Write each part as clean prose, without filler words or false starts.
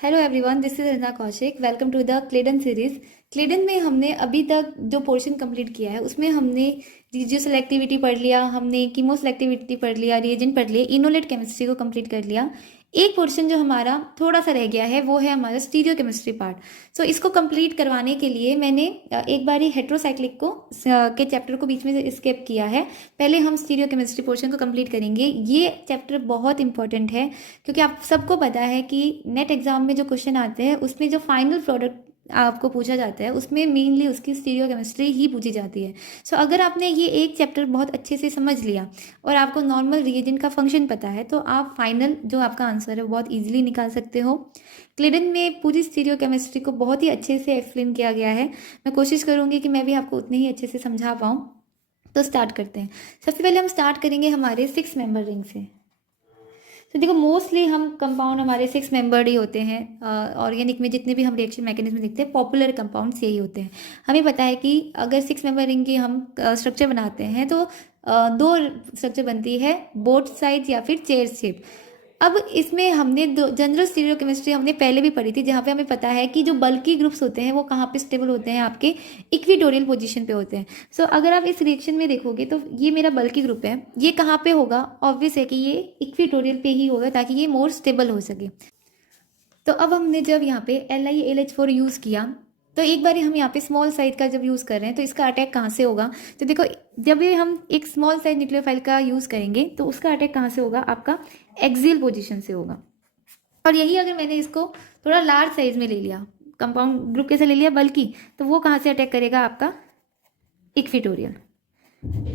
Hello everyone, this is Ranjana Kaushik. Welcome to the Claden series. Claden में हमने अभी तक जो पोर्शन कंप्लीट किया है उसमें हमने रिजियो सेलेक्टिविटी पढ़ लिया, हमने कीमो सेलेक्टिविटी पढ़ लिया, रिएजेंट पढ़ लिए, इनोलेट केमिस्ट्री को कंप्लीट कर लिया। एक पोर्शन जो हमारा थोड़ा सा रह गया है वो है हमारा स्टीरियो केमिस्ट्री पार्ट। सो इसको कंप्लीट करवाने के लिए मैंने एक बार ही हेट्रोसाइक्लिक को के चैप्टर को बीच में से स्किप किया है। पहले हम स्टीरियो केमिस्ट्री पोर्शन को कंप्लीट करेंगे। ये चैप्टर बहुत इंपॉर्टेंट है क्योंकि आप सबको पता है कि नेट एग्जाम में जो क्वेश्चन आते हैं उसमें जो फाइनल प्रोडक्ट आपको पूछा जाता है उसमें मेनली उसकी स्टीरियो केमिस्ट्री ही पूछी जाती है। सो अगर आपने ये एक चैप्टर बहुत अच्छे से समझ लिया और आपको नॉर्मल रिएजेंट का फंक्शन पता है तो आप फाइनल जो आपका आंसर है वो बहुत ईजिली निकाल सकते हो। क्लेडन में पूरी स्टीरियो केमिस्ट्री को बहुत ही अच्छे से एक्सप्लेन किया गया है। मैं कोशिश करूँगी कि मैं भी आपको उतने ही अच्छे से समझा पाऊँ। तो स्टार्ट करते हैं। सबसे पहले हम स्टार्ट करेंगे हमारे 6 मेंबर रिंग से। तो देखो मोस्टली हम कंपाउंड हमारे 6 मेंबर्ड ही होते हैं। ऑर्गेनिक में जितने भी हम रिएक्शन मैकेनिज्म देखते हैं पॉपुलर कंपाउंड्स यही होते हैं। हमें पता है कि अगर 6 मेंबर रिंग की हम स्ट्रक्चर बनाते हैं तो दो स्ट्रक्चर बनती है, बोथ साइड या फिर चेयर शेप। अब इसमें हमने जनरल स्टीरियोकेमिस्ट्री हमने पहले भी पढ़ी थी जहाँ पे हमें पता है कि जो बल्की ग्रुप्स होते हैं वो कहाँ पे स्टेबल होते हैं, आपके इक्विटोरियल पोजीशन पे होते हैं। सो अगर आप इस रिएक्शन में देखोगे तो ये मेरा बल्की ग्रुप है, ये कहाँ पे होगा? ऑब्वियस है कि ये इक्विटोरियल पे ही होगा ताकि ये मोर स्टेबल हो सके। तो अब हमने जब यहाँ पे LiAlH4 यूज़ किया तो एक बार हम यहाँ पे स्मॉल साइज का जब यूज़ कर रहे हैं तो इसका अटैक कहाँ से होगा? तो देखो जब भी हम एक स्मॉल साइज न्यूक्लियोफाइल का यूज़ करेंगे तो उसका अटैक कहाँ से होगा? आपका एक्सियल पोजीशन से होगा। और यही अगर मैंने इसको थोड़ा लार्ज साइज में ले लिया, कंपाउंड ग्रुप कैसे ले लिया? बल्कि, तो वो कहाँ से अटैक करेगा? आपका इक्विटोरियल।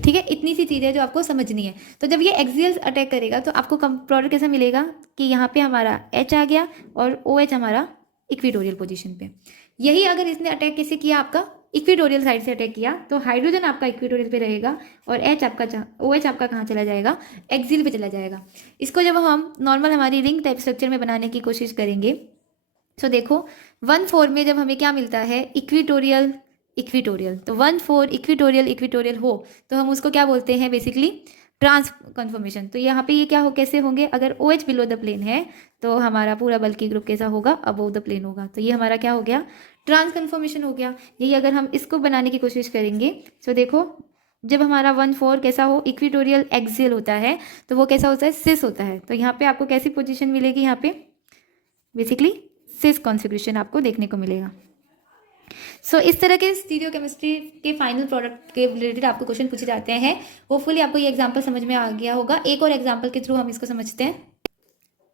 ठीक है, इतनी सी चीज़ है जो आपको समझनी है। तो जब ये एक्सियल अटैक करेगा तो आपको प्रोडक्ट कैसा मिलेगा कि यहाँ पे हमारा H आ गया और OH हमारा इक्विटोरियल पोजीशन पे। यही अगर इसने अटैक कैसे किया? आपका इक्विटोरियल साइड से अटैक किया तो हाइड्रोजन आपका इक्विटोरियल पे रहेगा और OH आपका कहाँ चला जाएगा? एक्सियल पे चला जाएगा। इसको जब हम नॉर्मल हमारी रिंग टाइप स्ट्रक्चर में बनाने की कोशिश करेंगे तो देखो 1,4 में जब हमें क्या मिलता है? Equatorial equatorial. तो 1,4 इक्विटोरियल इक्विटोरियल हो तो हम उसको क्या बोलते हैं? Basically trans conformation. तो यहाँ पे ये क्या हो, कैसे होंगे? अगर OH बिलो द प्लेन है तो हमारा पूरा बल्कि ग्रुप कैसा होगा? अबोव द प्लेन होगा। तो ये हमारा क्या हो गया? ट्रांस कन्फर्मेशन हो गया। यही अगर हम इसको बनाने की कोशिश करेंगे तो देखो जब हमारा 1,4 कैसा हो? इक्विटोरियल एक्सियल होता है तो वो कैसा होता है? सिस होता है। तो यहाँ पे आपको कैसी पोजिशन मिलेगी? यहाँ पे बेसिकली सिस कॉन्फ़िगरेशन आपको देखने को मिलेगा। सो इस तरह के स्टीरियो केमिस्ट्री के फाइनल प्रोडक्ट के रिलेटेड आपको क्वेश्चन पूछे जाते हैं। होपफुली आपको ये एग्जांपल समझ में आ गया होगा। एक और एग्जांपल के थ्रू हम इसको समझते हैं।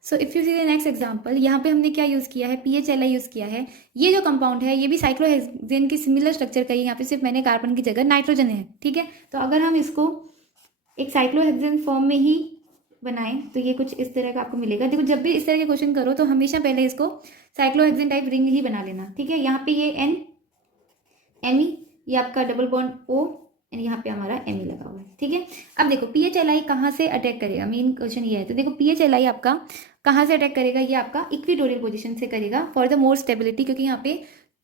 So if you see the next example, यहाँ पे हमने क्या यूज़ किया है? PHLi यूज़ किया है। ये जो कंपाउंड है ये भी साइक्लोहेक्सेन की सिमिलर स्ट्रक्चर का ही, यहाँ पे सिर्फ मैंने कार्बन की जगह नाइट्रोजन है। ठीक है, तो अगर हम इसको एक साइक्लोहेक्सेन फॉर्म में ही बनाएं तो ये कुछ इस तरह का आपको मिलेगा। देखो जब भी इस तरह के क्वेश्चन करो तो हमेशा पहले इसको साइक्लोहेक्सेन टाइप रिंग ही बना लेना। ठीक है, यहाँ पे ये N Me, ये आपका डबल बॉन्ड O एंड यहाँ पे हमारा Me लगा हुआ है। ठीक है, अब देखो PHLi कहाँ से अटैक करेगा? मेन क्वेश्चन ये है। तो देखो PHLi आपका कहाँ से अटैक करेगा? ये आपका इक्विटोरियल पोजीशन से करेगा फॉर द मोर स्टेबिलिटी, क्योंकि यहाँ पे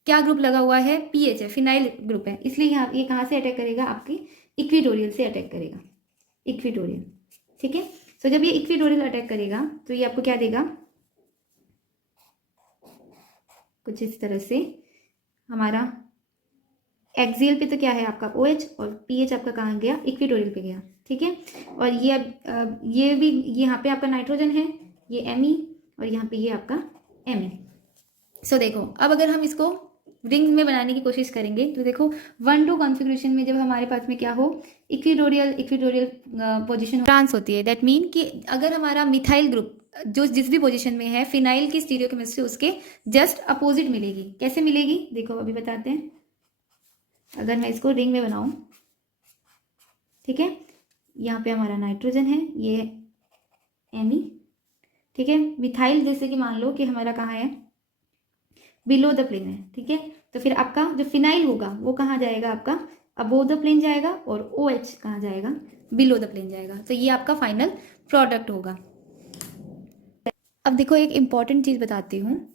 क्या ग्रुप लगा हुआ है? PH है, फिनाइल ग्रुप है, इसलिए यहाँ ये कहाँ से अटैक करेगा? आपकी इक्विटोरियल से अटैक करेगा, इक्विटोरियल। ठीक है, सो जब ये इक्विटोरियल अटैक करेगा तो ये आपको क्या देगा? कुछ इस तरह से हमारा एक्सियल पे तो क्या है आपका OH और PH आपका कहाँ गया? इक्विटोरियल पे गया। ठीक है, और ये भी यहाँ पे आपका नाइट्रोजन है, ये Me और यहाँ पे ये आपका Me। सो देखो अब अगर हम इसको रिंग में बनाने की कोशिश करेंगे तो देखो 1-2 कॉन्फ़िगरेशन में जब हमारे पास में क्या हो? इक्विटोरियल पोजीशन ट्रांस होती है। दैट मीन कि अगर हमारा मिथाइल ग्रुप जो जिस भी पोजीशन में है, फिनाइल की स्टीरियोकेमिस्ट्री उसके जस्ट अपोजिट मिलेगी। कैसे मिलेगी? देखो अभी बताते हैं। अगर मैं इसको रिंग में बनाऊं, ठीक है, यहाँ पे हमारा नाइट्रोजन है, ये Me। ठीक है, मिथाइल जैसे कि मान लो कि हमारा कहाँ है? बिलो द प्लेन है। ठीक है, तो फिर आपका जो फिनाइल होगा वो कहाँ जाएगा? आपका अबोव द प्लेन जाएगा और OH कहाँ जाएगा? बिलो द प्लेन जाएगा। तो ये आपका फाइनल प्रोडक्ट होगा। अब देखो एक इंपॉर्टेंट चीज़ बताती हूँ।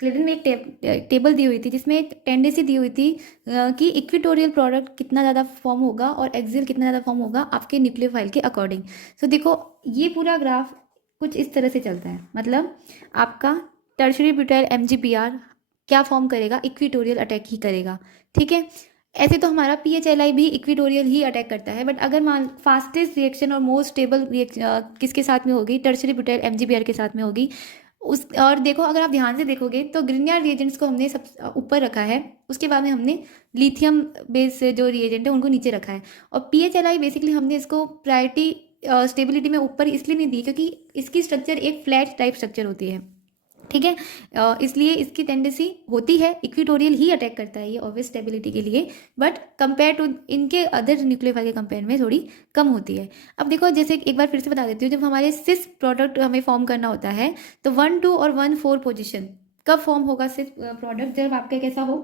क्लेडन में एक टेबल दी हुई थी जिसमें एक टेंडेंसी दी हुई थी कि इक्विटोरियल प्रोडक्ट कितना ज़्यादा फॉर्म होगा और एक्सियल कितना ज़्यादा फॉर्म होगा आपके न्यूक्लियोफाइल के अकॉर्डिंग। तो देखो ये पूरा ग्राफ कुछ इस तरह से चलता है। मतलब आपका टर्शरी ब्यूटाइल MgBr क्या फॉर्म करेगा, इक्विटोरियल अटैक ही करेगा, ठीक है। ऐसे तो हमारा PHLI भी इक्विटोरियल ही अटैक करता है, बट अगर मान फास्टेस्ट रिएक्शन और मोस्ट स्टेबल रिएक्शन किसके साथ में होगी, टर्शरी ब्यूटाइल MgBr के साथ में होगी। उस और देखो अगर आप ध्यान से देखोगे तो ग्रिग्नार्ड रिएजेंट्स को हमने सब ऊपर रखा है, उसके बाद में हमने लिथियम बेस जो रिएजेंट है उनको नीचे रखा है। और PHLI बेसिकली हमने इसको प्रायोरिटी स्टेबिलिटी में ऊपर इसलिए नहीं दी क्योंकि इसकी स्ट्रक्चर एक फ्लैट टाइप स्ट्रक्चर होती है, ठीक है। इसलिए इसकी टेंडेंसी होती है इक्विटोरियल ही अटैक करता है ये ऑब्वियस स्टेबिलिटी के लिए, बट कंपेयर टू इनके अदर न्यूक्लियोफाइल के कंपेयर में थोड़ी कम होती है। अब देखो जैसे एक बार फिर से बता देती हूँ, जब हमारे सिस प्रोडक्ट हमें फॉर्म करना होता है तो 1, 2 और 1, 4 पोजिशन कब फॉर्म होगा सिस प्रोडक्ट, जब आपका कैसा हो,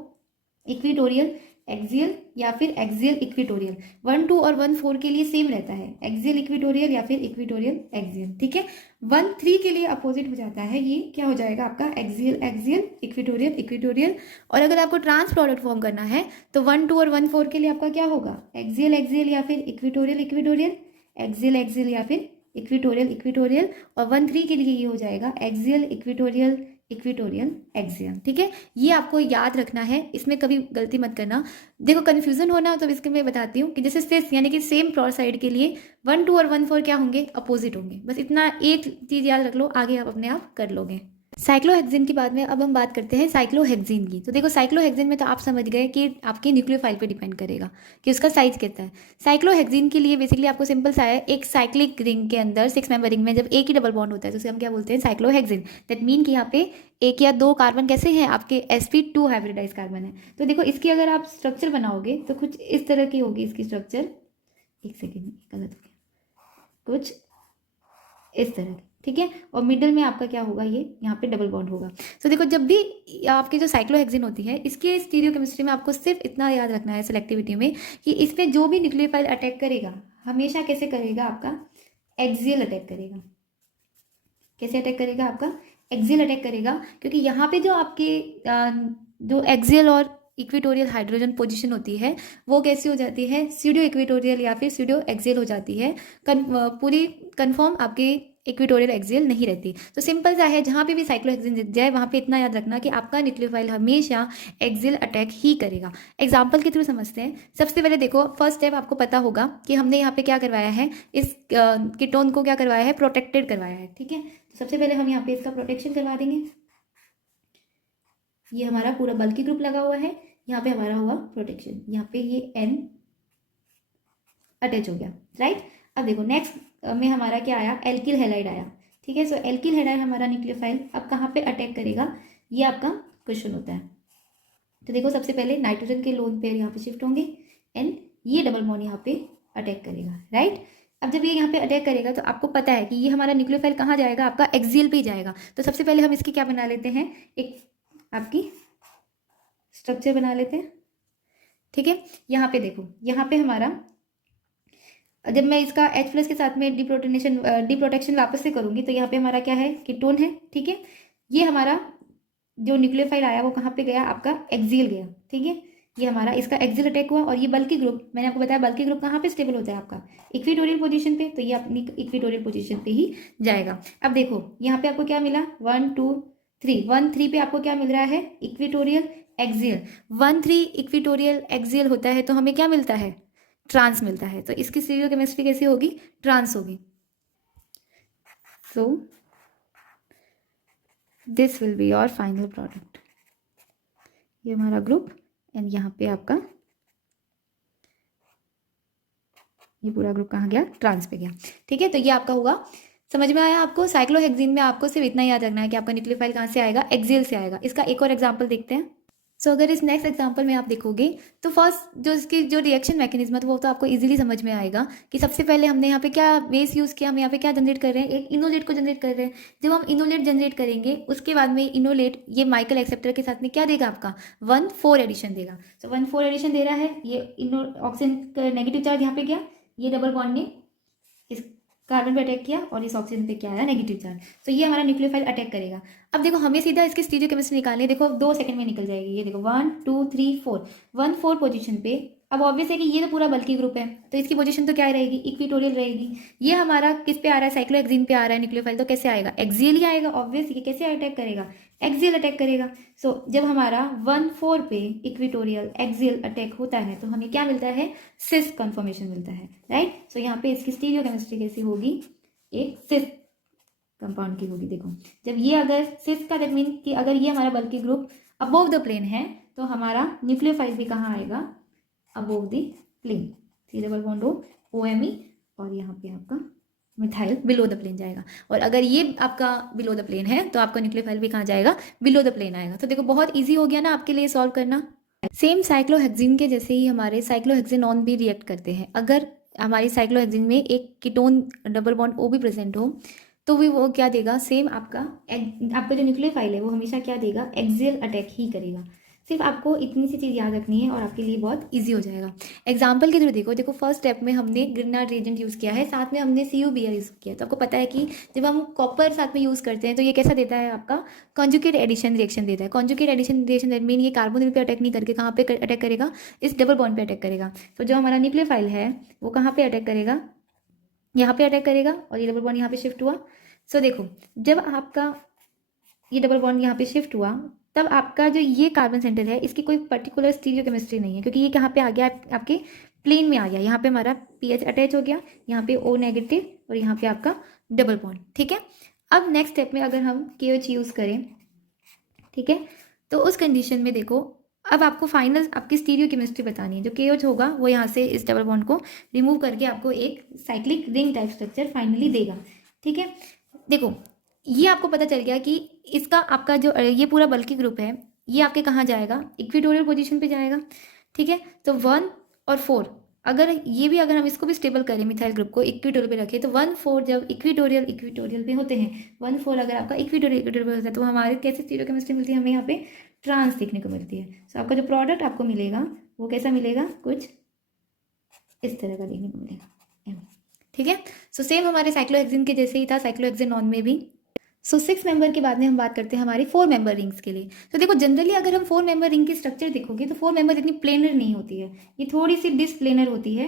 इक्विटोरियल एक्सियल या फिर एक्सियल इक्विटोरियल। 1, 2 और 1, 4 के लिए सेम रहता है, एक्सियल इक्विटोरियल या फिर इक्विटोरियल एक्सियल, ठीक है। 1, 3 के लिए अपोजिट हो जाता है, ये क्या हो जाएगा आपका एक्सियल एक्सियल इक्विटोरियल इक्विटोरियल। और अगर आपको ट्रांस प्रोडक्ट फॉर्म करना है तो 1, 2 और 1, 4 के लिए आपका क्या होगा, एक्सियल एक्सियल या फिर इक्विटोरियल इक्विटोरियल, एक्सियल एक्सियल या फिर इक्विटोरियल इक्विटोरियल। और 1, 3 के लिए ये हो जाएगा एक्सियल इक्विटोरियल इक्विटोरियल एक्सियल, ठीक है। ये आपको याद रखना है, इसमें कभी गलती मत करना। देखो कन्फ्यूजन होना तो इसके मैं बताती हूँ कि जैसे सिस यानी कि सेम प्रोड साइड के लिए 1, 2 और 1, 4 क्या होंगे, अपोजिट होंगे। बस इतना एक चीज़ याद रख लो, आगे आप अपने आप कर लोगे। साइक्लोहेक्सिन की बाद में अब हम बात करते हैं साइक्लोहेक्सिन की। तो देखो साइक्लोहेक्सिन में तो आप समझ गए कि आपके न्यूक्लियोफाइल पे डिपेंड करेगा कि उसका साइज कितना है। साइक्लोहेक्सिन के लिए बेसिकली आपको सिंपल सा है, एक साइक्लिक रिंग के अंदर 6 मेंबर रिंग में जब एक ही डबल बॉन्ड होता है तो उसे हम क्या बोलते हैं, साइक्लोहेक्सिन। दैट मीन कि यहाँ पे 1 या 2 कार्बन कैसे हैं, आपके sp2 हाइब्रिडाइज कार्बन है। तो देखो इसकी अगर आप स्ट्रक्चर बनाओगे तो कुछ इस तरह की होगी इसकी स्ट्रक्चर, एक सेकेंड गलत हो गया, कुछ इस तरह की, ठीक है। और मिडिल में आपका क्या होगा, ये यहाँ पे डबल बॉन्ड होगा। तो देखो जब भी आपकी जो साइक्लोहेक्सिन होती है, इसके स्टीरियोकेमिस्ट्री में आपको सिर्फ इतना याद रखना है सेलेक्टिविटी में कि इसमें जो भी न्यूक्लियोफाइल अटैक करेगा हमेशा कैसे करेगा, आपका एक्सियल अटैक करेगा। कैसे अटैक करेगा, आपका एक्सियल अटैक करेगा, क्योंकि यहाँ पे जो आपके जो एक्सियल और इक्विटोरियल हाइड्रोजन पोजीशन होती है वो कैसी हो जाती है, स्यूडो इक्विटोरियल या फिर स्यूडो एक्सियल हो जाती है। पूरी कन्फर्म आपकी इक्विटोरियल एक्सियल नहीं रहती। तो सिंपल सा है, जहाँ पे भी साइक्लोहेक्सिन दिख जाए वहाँ पे इतना याद रखना कि आपका न्यूक्लियोफाइल हमेशा एक्सियल अटैक ही करेगा। एग्जाम्पल के थ्रू समझते हैं। सबसे पहले देखो फर्स्ट स्टेप आपको पता होगा कि हमने यहाँ पे क्या करवाया है, इस कीटोन को क्या करवाया है, प्रोटेक्टेड करवाया है, ठीक है। तो सबसे पहले हम यहाँ पे इसका प्रोटेक्शन करवा देंगे। ये हमारा पूरा बल्कि ग्रुप लगा हुआ है, यहाँ पे हमारा हुआ प्रोटेक्शन, यहाँ पे ये N अटैच हो गया, राइट। अब देखो नेक्स्ट में हमारा क्या आया, एल्किल हैलाइड आया, ठीक है। सो एल्किल हैलाइड हमारा न्यूक्लियोफाइल अब कहाँ पे अटैक करेगा, ये आपका क्वेश्चन होता है। तो देखो सबसे पहले नाइट्रोजन के लोन पेयर यहाँ पे शिफ्ट होंगे एंड ये डबल बॉन्ड यहाँ पे अटैक करेगा, राइट। अब जब ये यहाँ पे अटैक करेगा तो आपको पता है कि ये हमारा न्यूक्लियोफाइल कहाँ जाएगा, आपका एक्सियल पे ही जाएगा। तो सबसे पहले हम इसकी क्या बना लेते हैं, एक आपकी स्ट्रक्चर बना लेते हैं, ठीक है। यहाँ पे देखो, यहाँ पे हमारा जब मैं इसका H+ के साथ में डिप्रोटेक्शन वापस से करूंगी तो यहाँ पे हमारा क्या है, कीटोन है, ठीक है। ये हमारा जो न्यूक्लियोफाइल आया वो कहाँ पे गया, आपका एक्सियल गया, ठीक है। ये हमारा इसका एक्सियल अटैक हुआ। और ये बल्कि ग्रुप, मैंने आपको बताया बल्कि ग्रुप कहाँ पे स्टेबल होता है, आपका इक्विटोरियल पोजीशन पे, तो ये अपनी इक्विटोरियल पोजीशन पे ही जाएगा। अब देखो यहाँ पे आपको क्या मिला, 1, 2, 3, 1, 3 पे आपको क्या मिल रहा है, इक्विटोरियल एक्सियल। 1, 3 इक्विटोरियल एक्सियल होता है तो हमें क्या मिलता है, ट्रांस मिलता है। तो इसकी स्टीरियोकेमिस्ट्री कैसी होगी, ट्रांस होगी। So this will be your final product. ये हमारा ग्रुप एंड यहाँ पे आपका ये पूरा ग्रुप कहाँ गया, ट्रांस पे गया, ठीक है। तो ये आपका हुआ, समझ में आया आपको। साइक्लोहेक्सिन में आपको सिर्फ इतना याद रखना है कि आपका न्यूक्लियोफाइल कहाँ से आएगा, एक्सियल से आएगा। इसका एक और एग्जाम्पल देखते हैं। सो अगर इस नेक्स्ट एग्जांपल में आप देखोगे तो फर्स्ट जो इसकी जो रिएक्शन मैकेनिज्म है तो वो तो आपको इजीली समझ में आएगा कि सबसे पहले हमने यहाँ पे क्या बेस यूज़ किया, हम यहाँ पे क्या जनरेट कर रहे हैं, एक इनोलेट को जनरेट कर रहे हैं। जब हम इनोलेट जनरेट करेंगे उसके बाद में इनोलेट ये माइकल एक्सेप्टर के साथ में क्या देगा, आपका 1,4 एडिशन देगा। तो 1,4 एडिशन दे रहा है, ये ऑक्सीजन का नेगेटिव चार्ज यहाँ पे गया, ये डबल बॉन्ड ने इस कार्बन पे अटैक किया और इस ऑक्सीजन पे क्या आया, नेगेटिव चार्ज। तो ये हमारा न्यूक्लियोफाइल अटैक करेगा। अब देखो हमें सीधा इसकी स्टीरियोकेमिस्ट्री निकालनी है, देखो 2 सेकंड में निकल जाएगी। ये देखो 1, 2, 3, 4, 1, 4 पोजीशन पे अब ऑब्वियस है कि ये तो पूरा बल्कि ग्रुप है, तो इसकी पोजीशन तो क्या रहेगी, इक्विटोरियल रहेगी। ये हमारा किस पे आ रहा है, साइक्लोहेक्सीन पे आ रहा है न्यूक्लियोफाइल, तो कैसे आएगा, एक्सियल ही आएगा ऑब्वियस। ये कैसे अटैक करेगा, एक्सियल अटैक करेगा। सो जब हमारा 1,4 पे इक्विटोरियल एक्सियल अटैक होता है तो हमें क्या मिलता है, सिस कन्फर्मेशन मिलता है, राइट। सो यहाँ पे इसकी स्टीरियोकेमिस्ट्री कैसी होगी, एक सिस कंपाउंड की होगी। देखो जब ये अगर सिस का, दैट मीन कि अगर ये हमारा बल्कि ग्रुप अबोव द प्लेन है तो हमारा न्यूक्लियोफाइल भी कहाँ आएगा, above the plane, 3 double bond OMe, और यहाँ पे आपका मिथाइल बिलो द प्लेन जाएगा। और अगर ये आपका बिलो द प्लेन है तो आपका न्यूक्लियोफाइल भी कहाँ जाएगा, बिलो द प्लेन आएगा। तो देखो बहुत ईजी हो गया ना आपके लिए सॉल्व करना। सेम साइक्लोहेक्सीन के जैसे ही हमारे साइक्लोहेक्सिनॉन भी रिएक्ट करते हैं। अगर हमारी साइक्लोहेक्सीन में एक कीटोन डबल बॉन्ड O भी प्रेजेंट हो तो भी वो क्या देगा, सेम आपका जो न्यूक्लियोफाइल है वो हमेशा क्या देगा, एक्सियल अटैक ही करेगा। सिर्फ आपको इतनी सी चीज़ याद रखनी है और आपके लिए बहुत इजी हो जाएगा। एग्जाम्पल के थ्रू देखो फर्स्ट स्टेप में हमने ग्रिनार्ड रिएजेंट यूज़ किया है, साथ में हमने CuBr यूज़ किया है। तो आपको पता है कि जब हम कॉपर साथ में यूज़ करते हैं तो ये कैसा देता है, आपका कॉन्जुगेट एडिशन रिएक्शन देता है। Conjugate addition reaction that mean ये कार्बोनिल पे अटैक नहीं करके कहाँ पे अटैक करेगा, इस डबल बॉन्ड पे अटैक करेगा। तो जो हमारा न्यूक्लियोफाइल है वो कहाँ पे अटैक करेगा, यहाँ पे अटैक करेगा, और ये डबल बॉन्ड यहाँ पे शिफ्ट हुआ। सो देखो जब आपका ये डबल बॉन्ड यहाँ पे शिफ्ट हुआ तब आपका जो ये कार्बन सेंटर है इसकी कोई पर्टिकुलर स्टीरियोकेमिस्ट्री नहीं है, क्योंकि ये कहाँ पे आ गया, आपके प्लेन में आ गया। यहाँ पे हमारा पीएच अटैच हो गया, यहाँ पे O नेगेटिव और यहाँ पे आपका डबल बॉन्ड, ठीक है। अब नेक्स्ट स्टेप में अगर हम KOH यूज़ करें, ठीक है, तो उस कंडीशन में देखो अब आपको फाइनल आपकी स्टीरियोकेमिस्ट्री बतानी है। जो KOH होगा वो यहाँ से इस डबल बॉन्ड को रिमूव करके आपको एक cyclic ring type structure finally देगा, ठीक है। देखो ये आपको पता चल गया कि इसका आपका जो ये पूरा बल्कि ग्रुप है ये आपके कहाँ जाएगा, इक्विटोरियल पोजीशन पे जाएगा, ठीक है। तो 1 और 4 अगर ये भी, अगर हम इसको भी स्टेबल करें, मिथाइल ग्रुप को इक्विटोरियल पे रखें, तो 1,4 जब इक्विटोरियल पे होते हैं, 1,4 अगर आपका इक्विटोरियल पे होता है तो हमारे कैसे स्टीरियोकेमिस्ट्री मिलती है, हमें यहाँ पे ट्रांस देखने को मिलती है। सो आपका जो प्रोडक्ट आपको मिलेगा वो कैसा मिलेगा, कुछ इस तरह का देखने को मिलेगा, ठीक है। सो सेम हमारे साइक्लोहेक्सीन के जैसे ही था साइक्लोहेक्सिनॉन में भी। सो 6 मेंबर के बाद में हम बात करते हैं हमारी 4 मेंबर रिंग्स के लिए। तो देखो जनरली अगर हम 4 मेंबर रिंग की स्ट्रक्चर देखोगे तो 4 मेंबर इतनी प्लेनर नहीं होती है, ये थोड़ी सी डिसप्लेनर होती है,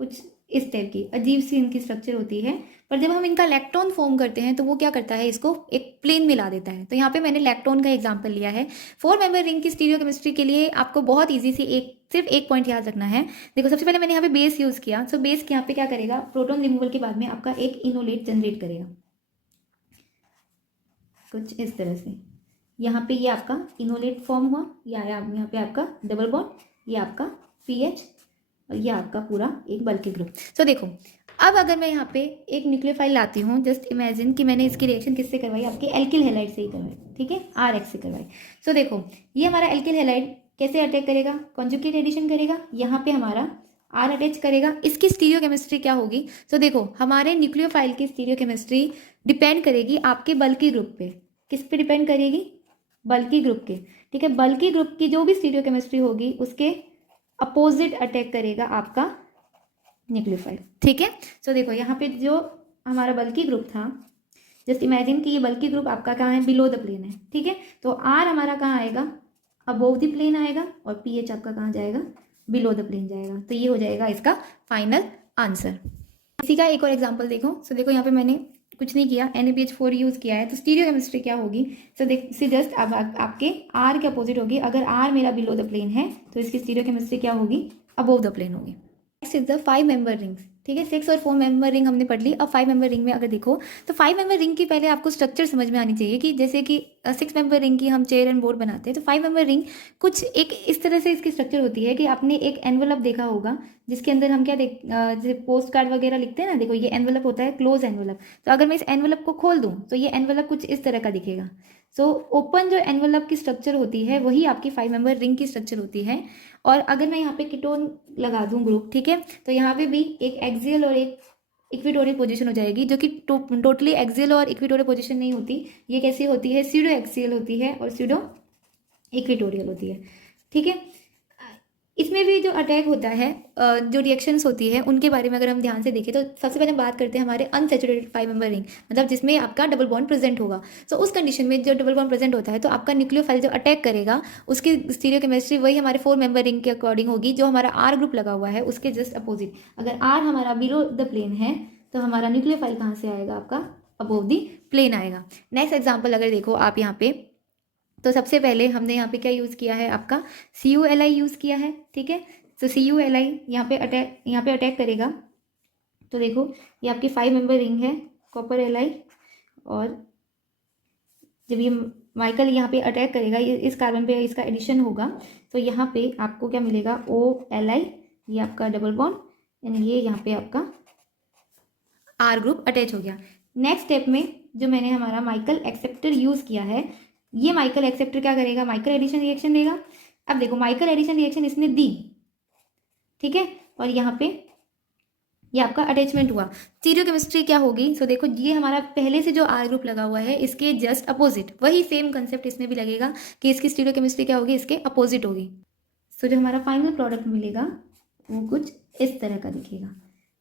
कुछ इस टाइप की अजीब सी इनकी स्ट्रक्चर होती है। पर जब हम इनका लैक्टोन फॉर्म करते हैं तो वो क्या करता है, इसको एक प्लेन में ला देता है। तो यहाँ पे मैंने लैक्टोन का एग्जाम्पल लिया है। 4 मेंबर रिंग की स्टीरियोकेमिस्ट्री के लिए आपको बहुत ईजी सी सिर्फ एक पॉइंट याद रखना है। देखो सबसे पहले मैंने यहाँ पे बेस यूज किया। सो बेस यहाँ पे क्या करेगा, प्रोटोन रिमूवल के बाद में आपका एक इनोलेट जनरेट करेगा, कुछ इस तरह से। यहाँ पे ये आपका इनोलेट फॉर्म हुआ, या यहाँ पे आपका डबल बॉन्ड, ये आपका पीएच, और ये आपका पूरा एक बल्कि ग्रुप। तो देखो अब अगर मैं यहाँ पे एक न्यूक्लियोफाइल लाती हूँ, जस्ट इमेजिन कि मैंने इसकी रिएक्शन किससे करवाई, आपके एल्किल हैलाइड से ही करवाई, ठीक है, RH से करवाई। सो देखो ये हमारा एल्किल हैलाइड कैसे अटैक करेगा, कॉन्जुगेट एडिशन करेगा, यहाँ पे हमारा R अटैच करेगा। इसकी स्टीरियोकेमिस्ट्री क्या होगी, तो देखो हमारे न्यूक्लियोफाइल की स्टीरियोकेमिस्ट्री डिपेंड करेगी आपके बल्कि ग्रुप पे। किस पे डिपेंड करेगी, बल्कि ग्रुप के, ठीक है। बल्कि ग्रुप की जो भी स्टीरियोकेमिस्ट्री होगी उसके अपोजिट अटैक करेगा आपका न्यूक्लियोफाइल, ठीक है। सो देखो यहाँ पे जो हमारा बल्कि ग्रुप था, जस्ट इमेजिन कि ये बल्कि ग्रुप आपका कहाँ है, बिलो द प्लेन है, ठीक है। तो R हमारा कहाँ आएगा, अबोव द प्लेन आएगा, और पीएच आपका कहाँ जाएगा, बिलो द प्लेन जाएगा। तो ये हो जाएगा इसका फाइनल आंसर। इसी का एक और एग्जांपल देखो। सो देखो यहाँ पे मैंने कुछ नहीं किया, NaBH4 यूज़ किया है। तो स्टीरियोकेमिस्ट्री क्या होगी, सो देख सी जस्ट अब आपके R के अपोजिट होगी। अगर R मेरा बिलो द प्लेन है तो इसकी स्टीरियोकेमिस्ट्री क्या होगी, अबोव द प्लेन होगी। Next is the 5 member rings, ठीक है। 6 और 4 मेंबर रिंग हमने पढ़ ली। अब 5 मेंबर रिंग में अगर देखो तो 5 मेंबर रिंग की पहले आपको स्ट्रक्चर समझ में आनी चाहिए कि जैसे कि 6 मेंबर रिंग की हम चेयर एंड बोर्ड बनाते हैं, तो 5 मेंबर रिंग कुछ एक इस तरह से इसकी स्ट्रक्चर होती है कि आपने एक एनवलप देखा होगा जिसके अंदर हम क्या जैसे पोस्ट कार्ड वगैरह लिखते हैं ना, देखो ये एनवलप होता है, क्लोज एनवलप। तो अगर मैं इस एनवलप को खोल दूँ तो ये एनवलप कुछ इस तरह का दिखेगा। सो ओपन जो एनवलप की स्ट्रक्चर होती है वही आपकी 5 मेंबर रिंग की स्ट्रक्चर होती है। और अगर मैं यहाँ पे कीटोन लगा दूँ ग्रुप, ठीक है, तो यहाँ पे भी एक एक्सियल और एक इक्विटोरियल पोजीशन हो जाएगी, जो कि टोटली एक्सियल और इक्विटोरियल पोजीशन नहीं होती। ये कैसी होती है, स्यूडो एक्सियल होती है और स्यूडो इक्विटोरियल होती है, ठीक है। इसमें भी जो अटैक होता है, जो रिएक्शंस होती है उनके बारे में अगर हम ध्यान से देखें तो सबसे पहले बात करते हैं हमारे अनसैचुरेटेड 5 मेंबर रिंग, मतलब जिसमें आपका डबल बॉन्ड प्रेजेंट होगा। तो उस कंडीशन में जो डबल बॉन्ड प्रेजेंट होता है तो आपका न्यूक्लियोफाइल जो अटैक करेगा उसकी स्टीरियोकेमिस्ट्री वही हमारे 4 मेंबर रिंग के अकॉर्डिंग होगी जो हमारा आर ग्रुप लगा हुआ है उसके जस्ट अपोजिट। अगर आर हमारा बिलो द प्लेन है तो हमारा न्यूक्लियोफाइल कहाँ से आएगा, आपका अबोव दी प्लेन आएगा। नेक्स्ट एग्जाम्पल अगर देखो आप यहाँ पे, तो सबसे पहले हमने यहाँ पे क्या यूज़ किया है, आपका CuLi यूज़ किया है। ठीक है, तो CuLi यहाँ पे अटैक करेगा। तो देखो ये आपकी 5 मेंबर रिंग है कॉपर Li, और जब ये माइकल यहाँ पे अटैक करेगा, ये इस कार्बन पे इसका एडिशन होगा, तो यहाँ पे आपको क्या मिलेगा, OLi, ये आपका डबल बॉन्ड, यानी ये यहाँ पे आपका आर ग्रुप अटैच हो गया। नेक्स्ट स्टेप में जो मैंने हमारा माइकल एक्सेप्टर यूज़ किया है, ये माइकल एक्सेप्टर क्या करेगा, माइकल एडिशन रिएक्शन देगा। अब देखो माइकल एडिशन रिएक्शन इसने दी, ठीक है, और यहाँ पे ये आपका अटैचमेंट हुआ। स्टीरियोकेमिस्ट्री क्या होगी, सो देखो ये हमारा पहले से जो आर ग्रुप लगा हुआ है इसके जस्ट अपोजिट, वही सेम कंसेप्ट इसमें भी लगेगा कि इसकी स्टीरियोकेमिस्ट्री क्या होगी, इसके अपोजिट होगी। सो जो हमारा फाइनल प्रोडक्ट मिलेगा वो कुछ इस तरह का दिखेगा,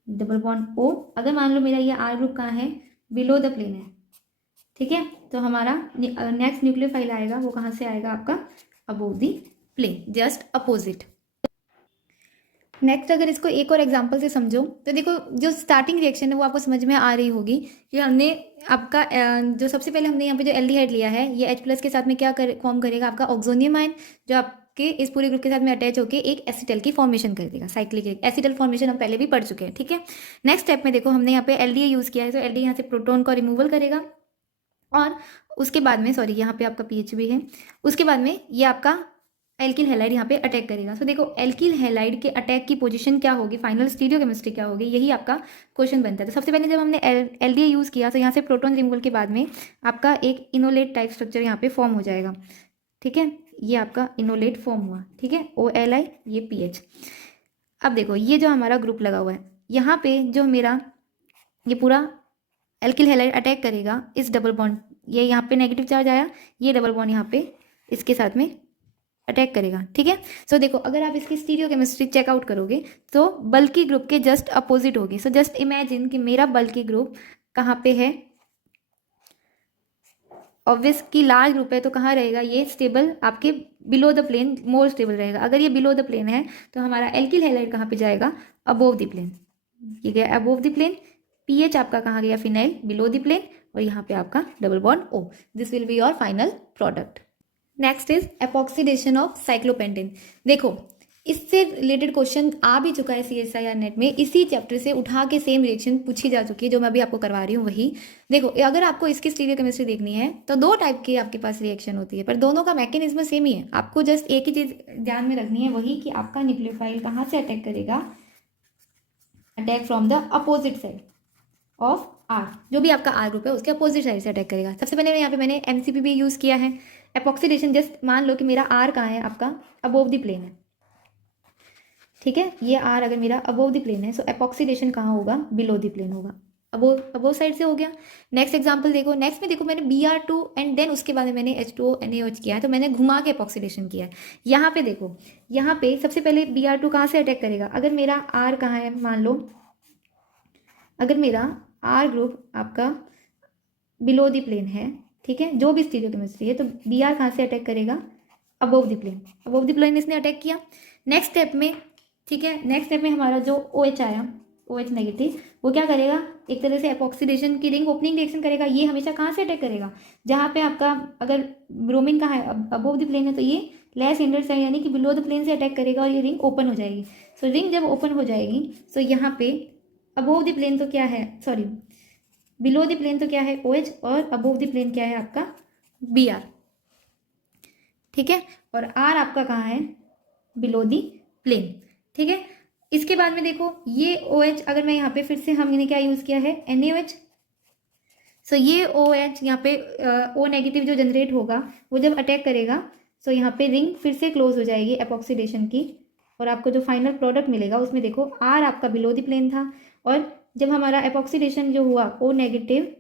डबल बॉन्ड O। अगर मान लो मेरा ये आर ग्रुप कहाँ है, बिलो द प्लेन है, ठीक है, तो हमारा नेक्स्ट न्यूक्लियोफाइल आएगा वो कहाँ से आएगा, आपका अबोव दी प्लेन, जस्ट अपोजिट। नेक्स्ट अगर इसको एक और एग्जांपल से समझो तो देखो जो स्टार्टिंग रिएक्शन है वो आपको समझ में आ रही होगी कि हमने आपका जो सबसे पहले हमने यहाँ पे जो एल्डिहाइड लिया है, ये H+ के साथ में क्या फॉर्म करेगा, आपका ऑक्सोनियम आयन, जो आपके इस पूरे ग्रुप के साथ में अटैच होकर एक एसिटल की फॉर्मेशन कर देगा। साइक्लिक एसिटल फॉर्मेशन हम पहले भी पढ़ चुके हैं, ठीक है। नेक्स्ट स्टेप में देखो हमने यहाँ पे LDA यूज़ किया है, तो LDA यहाँ से प्रोटोन को रिमूवल करेगा, और उसके बाद में सॉरी यहाँ पे आपका पीएच भी है, उसके बाद में ये आपका एल्किल हैलाइड यहाँ पे अटैक करेगा। तो देखो एल्किल हैलाइड के अटैक की पोजीशन क्या होगी, फाइनल स्टीरियोकेमिस्ट्री क्या होगी, यही आपका क्वेश्चन बनता है। तो सबसे पहले जब हमने LDA यूज़ किया तो यहाँ से प्रोटोन रिमूवल के बाद में आपका एक इनोलेट टाइप स्ट्रक्चर यहाँ पे फॉर्म हो जाएगा, ठीक है, ये आपका इनोलेट फॉर्म हुआ, ठीक है, OLi, ये PH। अब देखो ये जो हमारा ग्रुप लगा हुआ है यहाँ पे जो मेरा ये पूरा एल्किल हैलाइड अटैक करेगा इस डबल बॉन्ड, ये यहाँ पे नेगेटिव चार्ज आया, ये डबल बॉन्ड यहाँ पे इसके साथ में अटैक करेगा, ठीक है। सो देखो अगर आप इसकी स्टीरियोकेमिस्ट्री चेकआउट करोगे तो बल्की ग्रुप के जस्ट अपोजिट होगी। सो जस्ट इमेजिन कि मेरा बल्की ग्रुप कहाँ पे है, ऑब्वियस कि लार्ज ग्रुप है तो कहाँ रहेगा, ये स्टेबल आपके below the plane more stable रहेगा। अगर ये बिलो द प्लेन है तो हमारा एल्किल हैलाइड कहाँ पे जाएगा, अबोव द प्लेन, ये गया अबोव द प्लेन। पीएच आपका कहाँ गया, फिनाइल, बिलो द प्लेन, और यहाँ पे आपका double bond O। This will be your final product. Next is एपॉक्सीडेशन of cyclopentane. देखो इससे रिलेटेड क्वेश्चन आ भी चुका है CSIR नेट में, इसी चैप्टर से उठा के सेम रिएक्शन पूछी जा चुकी है जो मैं अभी आपको करवा रही हूँ वही। देखो अगर आपको इसकी स्टीरियोकेमिस्ट्री देखनी है तो 2 टाइप की आपके पास रिएक्शन होती है, पर दोनों का मैकेनिज्म सेम ही है। आपको जस्ट एक ही चीज़ ध्यान में रखनी है, वही कि आपका न्यूक्लियोफाइल कहाँ से अटैक करेगा, attack from the opposite side of R, जो भी आपका आर ग्रुप है उसके अपोजिट साइड से अटैक करेगा। सबसे पहले यहाँ पे मैंने MCP यूज़ किया है। एपॉक्सीडेशन जस्ट मान लो कि मेरा आर कहाँ है, आपका अबोव द प्लेन है, ठीक है, ये आर अगर मेरा अबोव द प्लेन है सो एपॉक्सीडेशन कहाँ होगा, बिलो द प्लेन होगा, अबोव साइड से हो गया। नेक्स्ट एग्जांपल देखो, नेक्स्ट में देखो मैंने Br2 एंड देन उसके बाद में मैंने H2O NaOH किया है, तो मैंने घुमा के एपॉक्सीडेशन किया है। यहाँ पे देखो यहाँ पे सबसे पहले Br2 कहाँ से अटैक करेगा, अगर मेरा आर कहाँ है, मान लो अगर मेरा आर ग्रुप आपका बिलो द प्लेन है, ठीक है, जो भी स्टीरियोकेमिस्ट्री है, तो Br कहाँ से अटैक करेगा, above the plane, above the plane इसने अटैक किया। नेक्स्ट स्टेप में, ठीक है, नेक्स्ट स्टेप में हमारा जो OH आया, OH नेगेटिव, वो क्या करेगा, एक तरह से एपॉक्सीडेशन की रिंग ओपनिंग रिएक्शन करेगा। ये हमेशा कहाँ से अटैक करेगा, जहाँ पे आपका अगर ब्रोमीन कहाँ है, अबोव द प्लेन है, तो ये लेस इंडर्स है, यानी कि बिलो द प्लेन से अटैक करेगा और ये रिंग ओपन हो जाएगी। सो रिंग जब ओपन हो जाएगी सो यहाँ पे अबोव द प्लेन तो क्या है, सॉरी बिलो द प्लेन तो क्या है OH, और अबोव द प्लेन क्या है आपका Br, ठीक है, और R आपका कहाँ है, बिलो द प्लेन, ठीक है। इसके बाद में देखो ये OH, अगर मैं यहाँ पे फिर से हमने क्या यूज़ किया है, NaOH, सो ये OH यहाँ पे O नेगेटिव जो जनरेट होगा वो जब अटैक करेगा सो यहाँ पे रिंग फिर से क्लोज हो जाएगी एपॉक्सीडेशन की, और आपको जो फाइनल प्रोडक्ट मिलेगा उसमें देखो R आपका बिलो द प्लेन था, और जब हमारा एपॉक्सीडेशन जो हुआ O नेगेटिव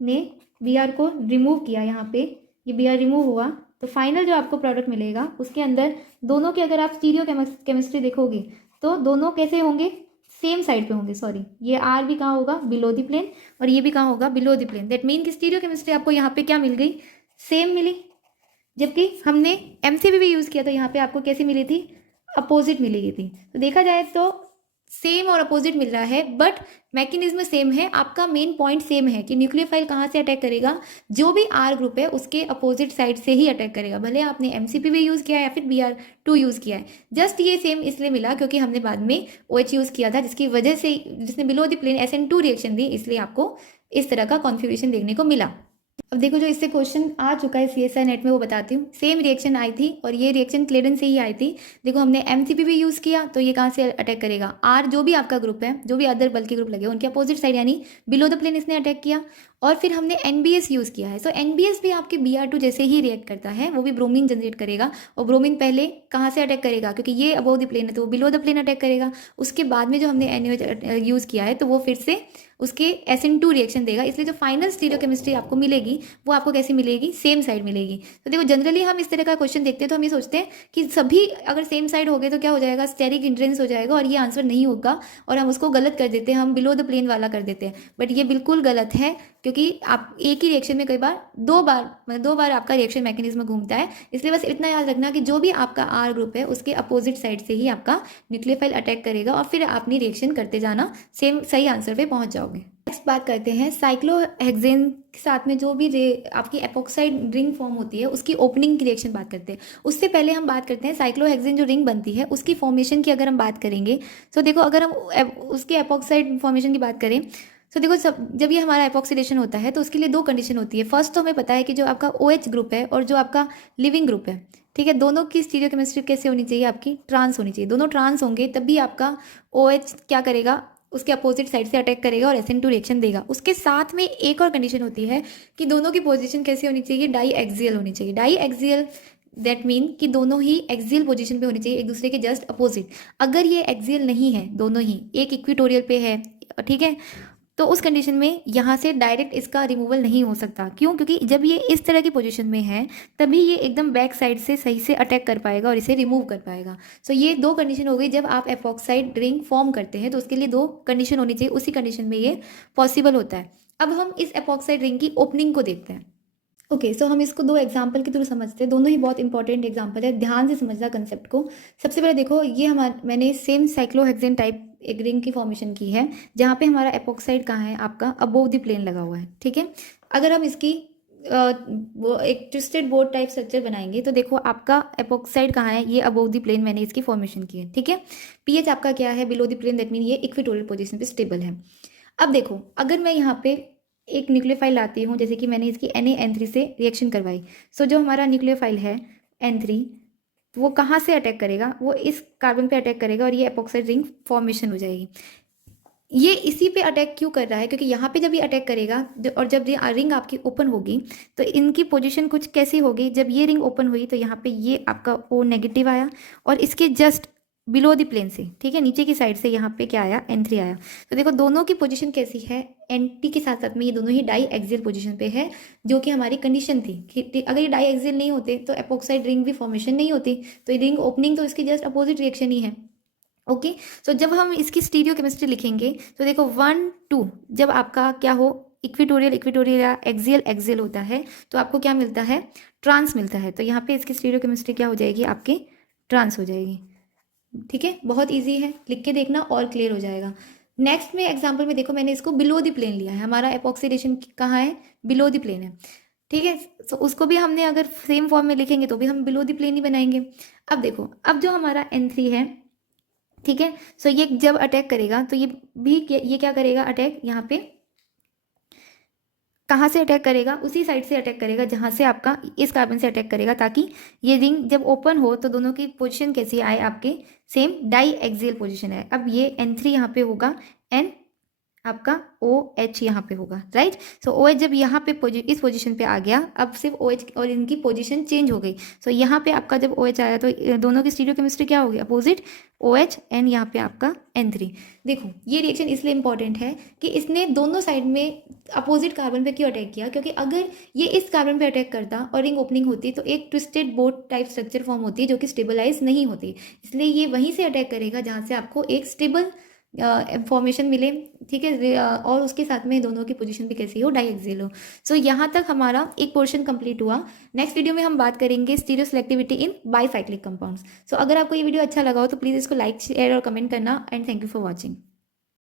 ने Br को रिमूव किया, यहाँ पे ये Br रिमूव हुआ तो फाइनल जो आपको प्रोडक्ट मिलेगा उसके अंदर दोनों के अगर आप स्टीरियो केमिस्ट्री देखोगे तो दोनों कैसे होंगे, सेम साइड पे होंगे। सॉरी, ये आर भी कहाँ होगा, बिलो द प्लेन, और ये भी कहाँ होगा, below the plane. That mean कि स्टीरियो केमिस्ट्री आपको यहाँ पे क्या मिल गई, सेम मिली। जबकि हमने एमसीबी भी यूज़ किया था, यहाँ पे आपको कैसी मिली थी, अपोजिट मिली थी। तो देखा जाए तो सेम और अपोजिट मिल रहा है, बट मैकेनिज्म सेम है। आपका मेन पॉइंट सेम है कि न्यूक्लियोफाइल कहाँ से अटैक करेगा, जो भी आर ग्रुप है उसके अपोजिट साइड से ही अटैक करेगा। भले आपने एमसीपी भी यूज़ किया है या फिर BR2 यूज़ किया है, जस्ट ये सेम इसलिए मिला क्योंकि हमने बाद में OH यूज़ किया था, जिसकी वजह से, जिसने below the plane SN2 reaction दी, इसलिए आपको इस तरह का कॉन्फ़िगरेशन देखने को मिला। अब देखो जो इससे क्वेश्चन आ चुका है CSIR नेट में वो बताती हूँ। सेम रिएक्शन आई थी और ये रिएक्शन क्लेडन से ही आई थी। देखो हमने एमसीपी भी यूज़ किया, तो ये कहाँ से अटैक करेगा, आर जो भी आपका ग्रुप है, जो भी अदर बल्कि ग्रुप लगे उनके अपोजिट साइड यानी बिलो द प्लेन इसने अटैक किया। और फिर हमने NBS यूज़ किया है। सो NBS भी आपके BR2 जैसे ही रिएक्ट करता है, वो भी ब्रोमीन जनरेट करेगा। और ब्रोमीन पहले कहाँ से अटैक करेगा, क्योंकि ये अबव द प्लेन है तो वो बिलो द प्लेन अटैक करेगा। उसके बाद में जो हमने NaOH यूज़ किया है तो वो फिर से उसके SN2 रिएक्शन देगा। इसलिए जो फाइनल स्टीरियोकेमिस्ट्री आपको मिलेगी वो आपको कैसी मिलेगी, सेम साइड मिलेगी। तो देखो जनरली हम इस तरह का क्वेश्चन देखते हैं तो हम ये सोचते हैं कि सभी अगर सेम साइड हो गए तो क्या हो जाएगा, स्टेरिक हिंड्रेंस हो जाएगा, और ये आंसर नहीं होगा और हम उसको गलत कर देते हैं, हम बिलो द प्लेन वाला कर देते हैं। बट ये बिल्कुल गलत है, क्योंकि आप एक ही रिएक्शन में कई बार दो बार आपका रिएक्शन मैकेनिज्म घूमता है। इसलिए बस इतना याद रखना कि जो भी आपका आर ग्रुप है उसके अपोजिट साइड से ही आपका न्यूक्लियोफाइल अटैक करेगा, और फिर आपने रिएक्शन करते जाना, सेम सही आंसर पे पहुंच जाओगे। नेक्स्ट बात करते हैं साइक्लोहेक्सेन के साथ में जो भी आपकी एपॉक्साइड रिंग फॉर्म होती है उसकी ओपनिंग की रिएक्शन बात करते हैं। उससे पहले हम बात करते हैं साइक्लोहेक्सेन जो रिंग बनती है उसकी फॉर्मेशन की अगर हम बात करेंगे तो देखो अगर हम उसके एपॉक्साइड फॉर्मेशन की बात करें तो देखो जब ये हमारा एपॉक्सीडेशन होता है तो उसके लिए दो कंडीशन होती है। फर्स्ट तो हमें पता है कि जो आपका OH ग्रुप है और जो आपका लिविंग ग्रुप है, ठीक है, दोनों की स्टीरियोकेमिस्ट्री कैसे होनी चाहिए, आपकी ट्रांस होनी चाहिए। दोनों ट्रांस होंगे तभी आपका OH क्या करेगा, उसके अपोजिट साइड से अटैक करेगा और SN2 रिएक्शन देगा। उसके साथ में एक और कंडीशन होती है कि दोनों की पोजीशन कैसी होनी चाहिए, डाई एक्सियल होनी चाहिए। डाई एक्सियल दैट मीन कि दोनों ही एक्सियल पोजीशन पे होनी चाहिए, एक दूसरे के जस्ट अपोजिट। अगर ये एक्सियल नहीं है, दोनों ही एक इक्वेटोरियल पे है, ठीक है, तो उस कंडीशन में यहाँ से डायरेक्ट इसका रिमूवल नहीं हो सकता। क्यों, क्योंकि जब ये इस तरह की पोजीशन में है तभी ये एकदम बैक साइड से सही से अटैक कर पाएगा और इसे रिमूव कर पाएगा। सो ये दो कंडीशन हो गई। जब आप एपॉक्साइड रिंग फॉर्म करते हैं तो उसके लिए दो कंडीशन होनी चाहिए, उसी कंडीशन में ये पॉसिबल होता है। अब हम इस एपॉक्साइड रिंग की ओपनिंग को देखते हैं। ओके, सो हम इसको दो एग्जाम्पल के थ्रू समझते हैं। दोनों ही बहुत इंपॉर्टेंट एग्जाम्पल है, ध्यान से समझना कंसेप्ट को। सबसे पहले देखो, ये मैंने सेम साइक्लोहेक्सेन टाइप एक रिंग की फॉर्मेशन की है जहाँ पे हमारा एपॉक्साइड कहाँ है, आपका अबोव द प्लेन लगा हुआ है, ठीक है। अगर हम इसकी वो एक ट्विस्टेड बोर्ड टाइप स्ट्रक्चर बनाएंगे तो देखो आपका एपॉक्साइड कहाँ है, ये अबोव द प्लेन मैंने इसकी फॉर्मेशन की है, ठीक है। पीएच आपका क्या है, below the plane, that mean ये इक्वेटोरियल पोजीशन पे स्टेबल है। अब देखो अगर मैं यहाँ पे एक न्यूक्लियोफाइल लाती हूँ, जैसे कि मैंने इसकी Na-N3 से रिएक्शन करवाई। सो जो हमारा न्यूक्लियोफाइल है N3 वो कहाँ से अटैक करेगा, वो इस कार्बन पे अटैक करेगा और ये एपॉक्साइड रिंग फॉर्मेशन हो जाएगी। ये इसी पे अटैक क्यों कर रहा है, क्योंकि यहाँ पे जब ये अटैक करेगा और जब ये रिंग आपकी ओपन होगी तो इनकी पोजीशन कुछ कैसी होगी, जब ये रिंग ओपन हुई तो यहाँ पे ये आपका O नेगेटिव आया और इसके जस्ट बिलो द प्लेन से, ठीक है, नीचे की साइड से यहाँ पे क्या आया, N3 आया। तो देखो दोनों की पोजीशन कैसी है, NT के साथ साथ में ये दोनों ही डाई एक्सियल पोजीशन पे है, जो कि हमारी कंडीशन थी कि अगर ये डाई एक्सियल नहीं होते तो एपॉक्साइड रिंग भी फॉर्मेशन नहीं होती, तो ये रिंग ओपनिंग तो इसकी जस्ट अपोजिट रिएक्शन ही है। ओके, सो जब हम इसकी स्टीरियो केमिस्ट्री लिखेंगे तो देखो 1 2 जब आपका क्या हो, इक्वेटोरियल या एक्सियल होता है तो आपको क्या मिलता है, ट्रांस मिलता है। तो यहाँ पे इसकी स्टीरियो केमिस्ट्री क्या हो जाएगी, आपकी ट्रांस हो जाएगी, ठीक है। बहुत इजी है, लिख के देखना और क्लियर हो जाएगा। नेक्स्ट में एग्जांपल में देखो मैंने इसको बिलो द प्लेन लिया है, हमारा एपॉक्सीडेशन कहाँ है, बिलो द प्लेन है, ठीक है। तो उसको भी हमने अगर सेम फॉर्म में लिखेंगे तो भी हम बिलो द प्लेन ही बनाएंगे। अब देखो, अब जो हमारा N3 है, ठीक है, सो ये जब अटैक करेगा तो ये क्या करेगा, अटैक यहाँ पे कहाँ से अटैक करेगा, उसी साइड से अटैक करेगा जहाँ से आपका इस कार्बन से अटैक करेगा, ताकि ये रिंग जब ओपन हो तो दोनों की पोजीशन कैसी आए, आपके सेम डाई एक्सियल पोजीशन है। अब ये N3 यहाँ पे होगा आपका OH यहाँ पे होगा, राइट। सो OH जब यहाँ पे इस पोजीशन पे आ गया, अब सिर्फ OH और इनकी पोजीशन चेंज हो गई। सो यहाँ पे आपका जब OH आया तो दोनों की स्टीरियोकेमिस्ट्री क्या होगी, अपोजिट, OH एंड यहाँ पे आपका N3। देखो ये रिएक्शन इसलिए इंपॉर्टेंट है कि इसने दोनों साइड में अपोजिट कार्बन पे क्यों अटैक किया, क्योंकि अगर ये इस कार्बन पे अटैक करता और रिंग ओपनिंग होती तो एक twisted boat type structure form होती है जो कि स्टेबलाइज नहीं होती। इसलिए ये वहीं से अटैक करेगा जहाँ से आपको एक स्टेबल फॉर्मेशन मिले, ठीक है, और उसके साथ में दोनों की पोजीशन भी कैसी हो, डाइएक्सियल हो। सो यहाँ तक हमारा एक पोर्शन कंप्लीट हुआ। नेक्स्ट वीडियो में हम बात करेंगे स्टीरियो सेलेक्टिविटी इन बाईसाइक्लिक कंपाउंड्स। सो अगर आपको ये वीडियो अच्छा लगा हो तो प्लीज़ इसको लाइक, शेयर और कमेंट करना, and thank you for watching.